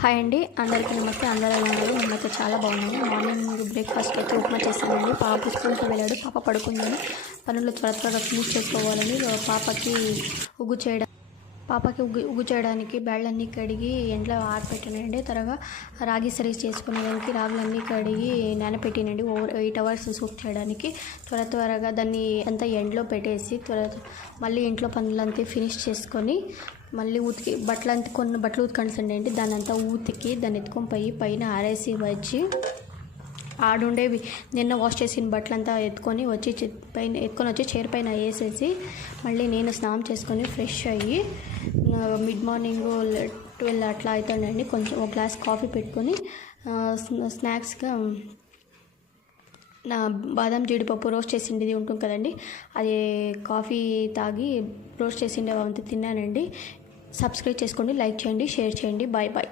Hi అండి, అందరికీ నమస్తే. అందరూ ఎలా ఉన్నారు? మేమైతే చాలా బాగున్నాము. మార్నింగ్ బ్రేక్ఫాస్ట్ అయితే ఉప్మా చేశానండి. పాప స్కూల్కి వెళ్ళాడు, పాప పడుకుందని పనులు త్వరగా ఫినిష్ చేసుకోవాలని ఉగ్గు చేయడానికి బ్యాళ్ళన్నీ కడిగి ఎండలో ఆరపెట్టానండి. త్వరగా రాగి సరి చేసుకునేదానికి రాగులన్నీ కడిగి నానపెట్టినండి. ఓవర్ 8 hours సూప్ చేయడానికి. త్వరగా దాన్ని అంతా ఎండలో పెట్టేసి మళ్ళీ ఇంట్లో పనులంతా ఫినిష్ చేసుకొని మళ్ళీ ఉతికి కొన్ని బట్టలు ఉతకండి. దాన్ని అంతా ఉతికి దాన్ని ఎత్తుకొని పోయి పైన ఆరేసి వచ్చి ఆడుండేవి నిన్న వాష్ చేసిన బట్టలంతా ఎత్తుకొని వచ్చి చైర్ పైన వేసేసి మళ్ళీ నేను స్నానం చేసుకొని ఫ్రెష్ అయ్యి మిడ్ మార్నింగ్ 12 అట్లా అవుతుందండి. కొంచెం ఒక గ్లాస్ కాఫీ పెట్టుకొని స్నాక్స్గా నా బాదం జీడిపప్పు రోస్ట్ చేసిండేది ఉంటుంది కదండి, అది కాఫీ తాగి రోస్ట్ చేసిండే అంతా తిన్నానండి. సబ్స్క్రైబ్ చేసుకోండి, లైక్ చేయండి, షేర్ చేయండి. బాయ్.